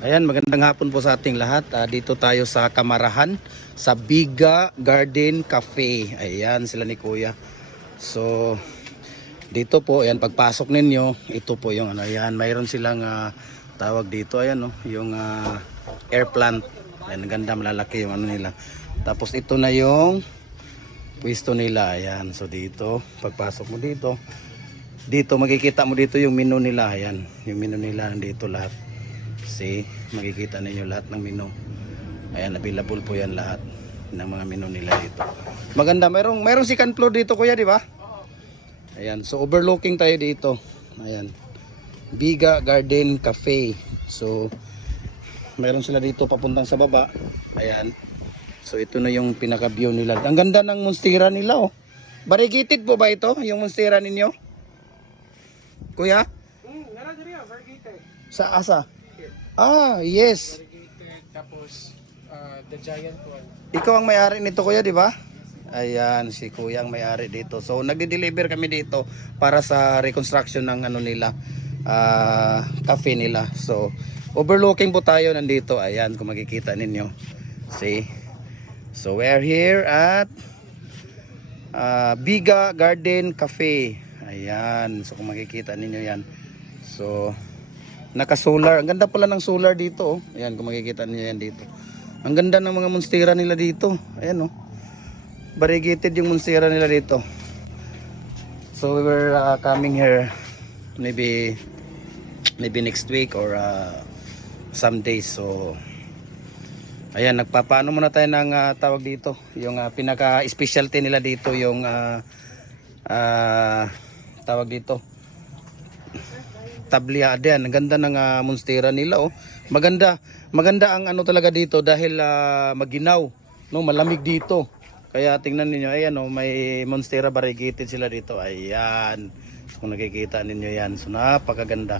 Ayan, magandang hapon po sa ating lahat. Dito tayo sa Kamarahan, sa Biga Garden Cafe. Ayan, sila ni Kuya. So, dito po, ayan, pagpasok ninyo, ito po yung ano, ayan, mayroon silang tawag dito, ayan, no, yung air plant. Ayan, ganda, malalaki yung ano nila. Tapos ito na yung pwesto nila, ayan. So, dito, pagpasok mo dito, makikita mo dito yung menu nila, ayan. Yung menu nila nandito lahat. See, makikita ninyo lahat ng menu. Ayan, available po yan lahat ng mga menu nila dito. Maganda, mayroong second floor dito, Kuya, di ba? Ayan, so overlooking tayo dito. Ayan, Biga Garden Cafe. So, mayroon sila dito papuntang sa baba. Ayan. So, ito na yung pinaka-view nila. Ang ganda ng monstera nila, oh. Variegated po ba ito, yung monstera ninyo? Kuya? Variegated. Sa asa? Yes. Variegated, tapos the giant one. Ikaw ang may-ari nito, Kuya, di ba? Ayan, si Kuya ang may-ari dito. So, nagde-deliver kami dito para sa reconstruction ng ano nila, cafe nila. So, overlooking po tayo nandito. Ayan, kung makikita ninyo. See? So, we are here at Biga Garden Cafe. Ayan, so kung makikita ninyo yan. So, naka-solar. Ang ganda pala ng solar dito, oh. Ayan, kung makikita niyo yan dito. Ang ganda ng mga monstera nila dito. Ayan, oh. Variegated yung monstera nila dito. So, we were coming here maybe next week or some days. So, ayan, nagpapaano muna tayo ng tawag dito. Yung pinaka-specialty nila dito, yung tawag dito, tabliade. Ang ganda ng monstera nila, oh. Maganda ang ano talaga dito dahil maginaw, no, malamig dito. Kaya tingnan niyo, ayan, oh, may monstera variegated sila dito. Ayan. So, kung nakikita ninyo yan, so napakaganda.